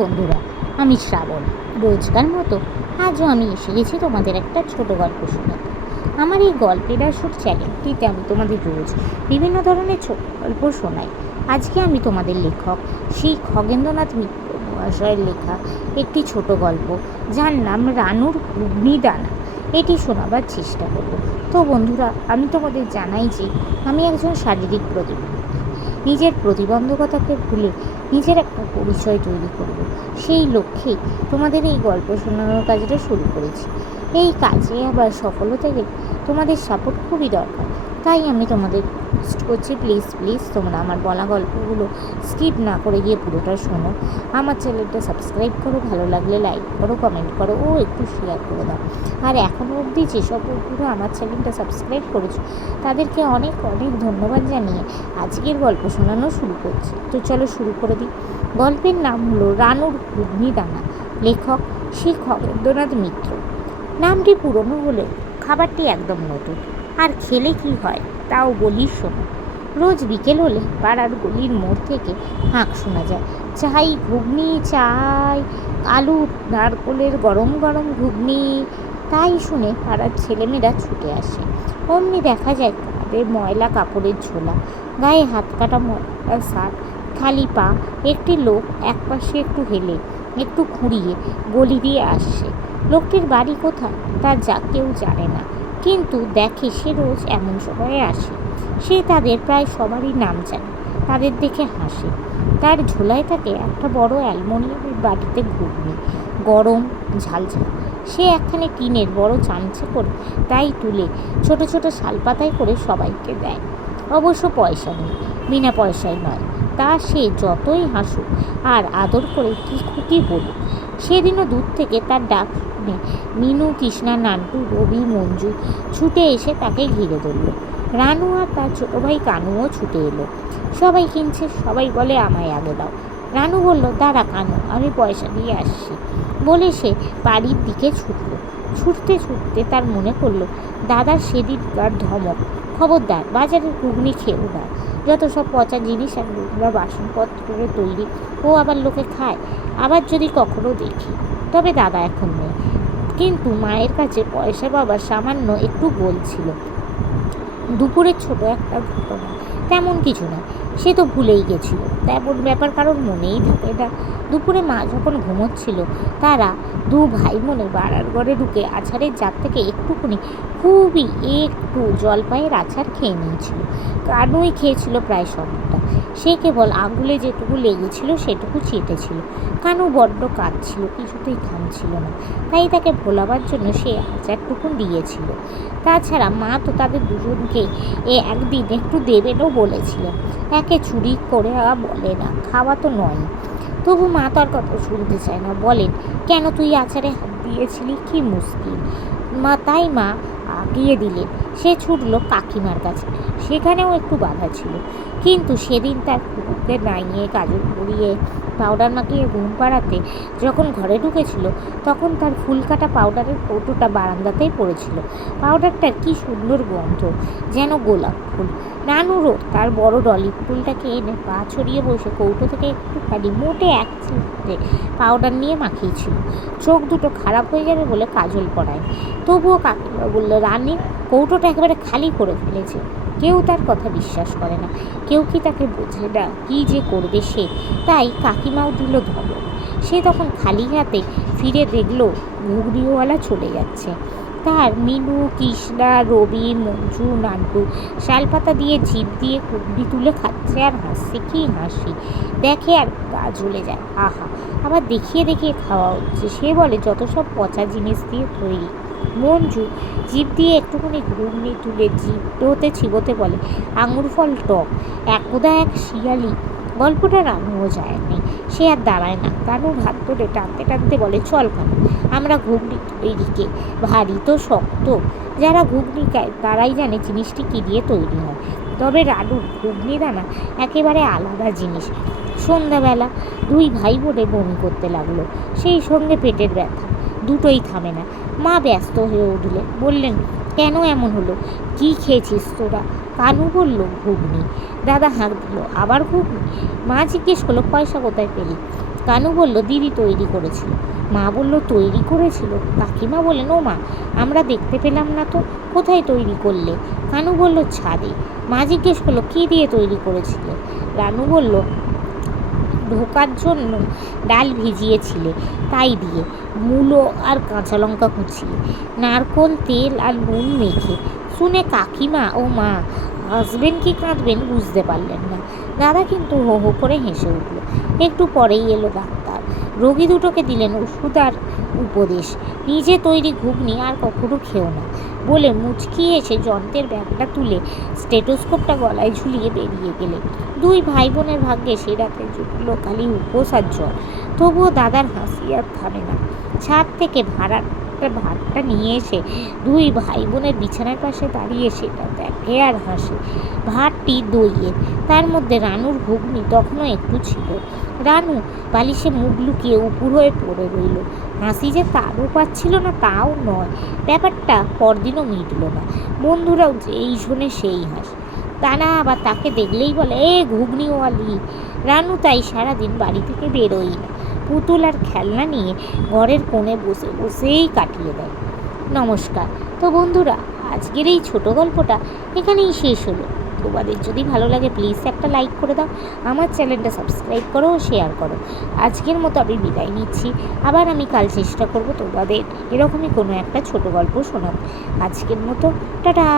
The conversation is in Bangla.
বন্ধুরা, আমি শ্রাবণ, রোজকার মতো আজও আমি এসে গেছি তোমাদের একটা ছোট গল্প শোনাতে। আমার এই গল্পের আসর চ্যানেলটিতে আমি তোমাদের রোজ বিভিন্ন ধরনের ছোট গল্প শোনাই। আজকে আমি তোমাদের লেখক শ্রী খগেন্দ্রনাথ মিত্র মহাশয়ের লেখা একটি ছোট গল্প, যার নাম রানুর অগ্নিদানা এটি শোনাবার চেষ্টা করব। তো বন্ধুরা, আমি তোমাদের জানাই যে আমি একজন শারীরিক প্রতিবন্ধী। নিজের প্রতিবন্ধকতাকে ভুলে নিজের একটা পরিচয় তৈরি করব। সেই লক্ষ্যেই তোমাদের এই গল্প শোনানোর কাজটা শুরু করেছি। এই কাজে আবার সফল হতে গেলে তোমাদের সাপোর্ট খুবই দরকার। তাই আমি তোমাদের রিকোয়েস্ট করছি প্লিজ প্লিজ তোমরা আমার বলা গল্পগুলো স্কিপ না করে গিয়ে পুরোটা শোনো। আমার চ্যানেলটা সাবস্ক্রাইব করো, ভালো লাগলে লাইক করো কমেন্ট করো, ও একটু শেয়ার করে দাও। আর এখনও অবধি যেসব বন্ধুরা আমার চ্যানেলটা সাবস্ক্রাইব করেছ, তাদেরকে অনেক অনেক ধন্যবাদ জানিয়ে আজকের গল্প শোনানো শুরু করছি। তো চলো শুরু করে দিই। গল্পের নাম হলো রানুর ঘুগনিদানা লেখক শ্রী খগেন্দ্রনাথ মিত্র। নামটি পুরনো হলেও খাবারটি একদম নতুন। আর খেলে কি হয়? তাও বলি শোনো। রোজ বিকেল হলে পাড়ার গলির মোড় থেকে হাঁক শোনা যায়। চাই ঘুগনি, চাই আলু, নারকোলের গরম গরম ঘুগনি। তাই শুনে পাড়ার ছেলেমেয়েরা ছুটে আসে। অমনি দেখা যায় তাদের ময়লা কাপড়ের ঝোলা, গায়ে হাত কাটা ময়লা শার্ট খালি পা। একটি লোক একপাশে একটু হেলে, একটু খুঁড়িয়ে গলি দিয়ে আসছে লোকটির বাড়ি কোথায় তা যা কেউ জানে না। কিন্তু দেখে সে রোজ এমন সময়ে আসে। সে তাদের প্রায় সবারই নাম জানে, তাদের দেখে হাসে। তার ঝোলায় থাকে একটা বড় অ্যালমোনিয়ামের বাটিতে ঘুগনি, গরম, ঝালঝাল। সে একখানে টিনের বড় চামচে করে তাই তুলে ছোট ছোট শালপাতায় করে সবাইকে দেয়। অবশ্য পয়সা নেই, বিনা পয়সায় নয়। তা সে যতই হাসুক আর আদর করে কি খুকি বলুক, সেদিনও দূর থেকে তার ডাক শুনে মিনু, কৃষ্ণা, নান্টু, রবি, মঞ্জু ছুটে এসে তাকে ঘিরে ধরল। রানু আর তার ছোটো ভাই কানুও ছুটে এলো। সবাই কিনছে, সবাই বলে, আমায় আগে দাও। রানু বলল, দাঁড়া কানু, আমি পয়সা দিয়ে আসছি। বলে সে বাড়ির দিকে ছুটল। ছুটতে ছুটতে তার মনে পড়ল, দাদার সেদিনকার ধমক? খবরদার, বাজারের ঘুগনি খেয়েও না যত সব পচা জিনিস আর নোংরা বাসনপত্রের তৈরি, ও আবার লোকে খায়। আবার যদি কখনো দেখি, তবে দাদা এখন নেই। কিন্তু মায়ের কাছে পয়সা বাবার সামান্য একটু বলছিল দুপুরের ছোট একটা ঘটনা, তেমন কিছু না, সে তো ভুলেই গেছিল। তেমন ব্যাপার কারোর মনেই থাকে না। দুপুরে মা যখন ঘুমোচ্ছিল, তারা দু ভাই বোনে বাড়ার ঘরে ঢুকে আছাড়ের জাত থেকে একটুকুনি খুবই একটু জলপাইয়ের আছাড় খেয়ে নিয়েছিল। কানুই খেয়েছিল প্রায় সবটা। সে কেবল আঙুলে যেটুকু লেগেছিল, সেটুকু চেটেছিল। কানু বড্ড কাঁদছিল, কিছুতেই থামছিল না। তাই তাকে ভোলাবার জন্য সে আচারটুকুন দিয়েছিল। তাছাড়া মা তো তাদের দুজনকে এ একদিন একটু দেবেনও বলেছিলেন একে চুরি করে বলে না, খাওয়া তো নয়। তবু মা তার কথা শুনতে চায় না, বলেন, কেন তুই আচারে হাত দিয়েছিলি? কি মুশকিল। মা, তাই মা আগিয়ে দিলেন। সে ছুটলো কাকিমার কাছে। সেখানেও একটু বাধা ছিল। কিন্তু সেদিন তার কুকুরকে নাইয়ে কাজল পরিয়ে পাউডার মাখিয়ে ঘুম পাড়াতে যখন ঘরে ঢুকেছিল, তখন তার ফুল কাটা পাউডারের কৌটোটা বারান্দাতেই পড়েছিল। পাউডারটার কি সুন্দর গন্ধ, যেন গোলাপ ফুল। নানুরও তার বড় ডলি ফুলটাকে এনে পা ছড়িয়ে বসে কৌটো থেকে একটুখানি মোটে এক চিমটে পাউডার নিয়ে মাখিয়েছিল। চোখ দুটো খারাপ হয়ে যাবে বলে কাজল পড়ায়। তবুও কাকিমা বলল, রানী, কৌটোটা একেবারে খালি করে ফেলেছে। কেউ তার কথা বিশ্বাস করে না। কেউ কি তাকে বোঝে না কী যে করবে সে? তাই কাকিমাও দিল ধমক। সে তখন খালি হাতে ফিরে দেখল ঘুগনিওয়ালা চলে যাচ্ছে। তার মিনু, কৃষ্ণা, রবি, মঞ্জু, নান্টু শালপাতা দিয়ে জিভ দিয়ে কুগনি তুলে খাচ্ছে আর হাসছে, কি হাসি। দেখে আর গা জ্বলে যায়। আহা, আবার দেখিয়ে দেখিয়ে খাওয়া হচ্ছে। সে বলে, যত সব পচা জিনিস দিয়ে তৈরি মঞ্জু জিভ দিয়ে একটুখানি ঘুগনি তুলে জিভটোতে চিবোতে বলে, আঙুর ফল টক, একদা এক শিয়ালি, গল্পটা রানুও যায়নি সে আর দাঁড়ায় না। কানু ভাত ধরে টানতে টানতে বলে, চল কানু, আমরা ঘুগনি তৈরিকে ভারী তো শক্ত, যারা ঘুগনি খায় তারাই জানে জিনিসটি কী দিয়ে তৈরি হয়। তবে রানুর ঘুগনি দানা একেবারে আলাদা জিনিস। সন্ধ্যাবেলা দুই ভাই বোনে বমি করতে লাগল, সেই সঙ্গে পেটের ব্যথা। দুটোই থামে না। মা ব্যস্ত হয়ে উঠলে, বললেন, কেন এমন হলো? কি খেয়েছিস তোরা? কানু বলল, ঘুগনি। দাদা হাঁক দিল, আবার ঘুগনি? মা জিজ্ঞেস করল, পয়সা কোথায় পেলি? কানু বলল, দিদি তৈরি করেছিল। মা বলল, তৈরি করেছিল? কাকিমা বললেন, ও মা, আমরা দেখতে পেলাম না তো, কোথায় তৈরি করলে? কানু বলল, ছাদে। মা জিজ্ঞেস করল, কী দিয়ে তৈরি করেছিলে? রানু বলল ঢোকার জন্য ডাল ভিজিয়েছিলে, তাই দিয়ে মূলো আর কাঁচা লঙ্কা কুচিয়ে, নারকোল, তেল আর নুন মেখে শুনে কাকিমা ও মা হাসবেন কি কাঁদবেন বুঝতে পারলেন না। দাদা কিন্তু হো হো করে হেসে উঠল। একটু পরেই এলো ডাক্তার। রোগী দুটোকে দিলেন ওষুধ আর উপদেশ। নিজে তৈরি ঘুগনি আর কখনো খেও না। বলে মুচকি এসে যন্ত্রের ব্যাগটা তুলে স্টেটোস্কোপটা গলায় ঝুলিয়ে বেরিয়ে গেলে। দুই ভাই বোনের ভাগ্যে সে রাতে জুটল খালি উপোস আর জল তবুও দাদার হাসি আর থামে না। ছাদ থেকে ভাড়াটা, ভাতটা নিয়ে এসে দুই ভাই বোনের বিছানার পাশে দাঁড়িয়ে সেটা দেখে আর হাসে। ভাতটি দইয়ে। তার মধ্যে রানুর ঘুগনি তখনও একটু ছিল। রানু বালিশে মুখ লুকিয়ে উপুর হয়ে পড়ে রইল। হাসি যে তারও পাচ্ছিল না, তাও নয়। ব্যাপারটা পরদিনও মিটল না। বন্ধুরাও যেই শোনে সেই হাসে। তারা আবার তাকে দেখলেই বলে, এ ঘুগনিওয়ালি। রানু তাই সারাদিন বাড়ি থেকে বেরোই না। পুতুল আর খেলনা নিয়ে ঘরের কোণে বসে, বসেই কাটিয়ে দেয়। নমস্কার। তো বন্ধুরা, আজকের এই ছোট গল্পটা এখানেই শেষ হলো। তোমাদের যদি ভালো লাগে প্লিজ একটা লাইক করে দাও, আমার চ্যানেলটা সাবস্ক্রাইব করো ও শেয়ার করো। আজকের মতো আমি বিদায় নিচ্ছি। আবার আমি কাল চেষ্টা করব তোমাদের এরকমই কোনো একটা ছোট গল্প শোনাব। আজকের মতো, টাটা!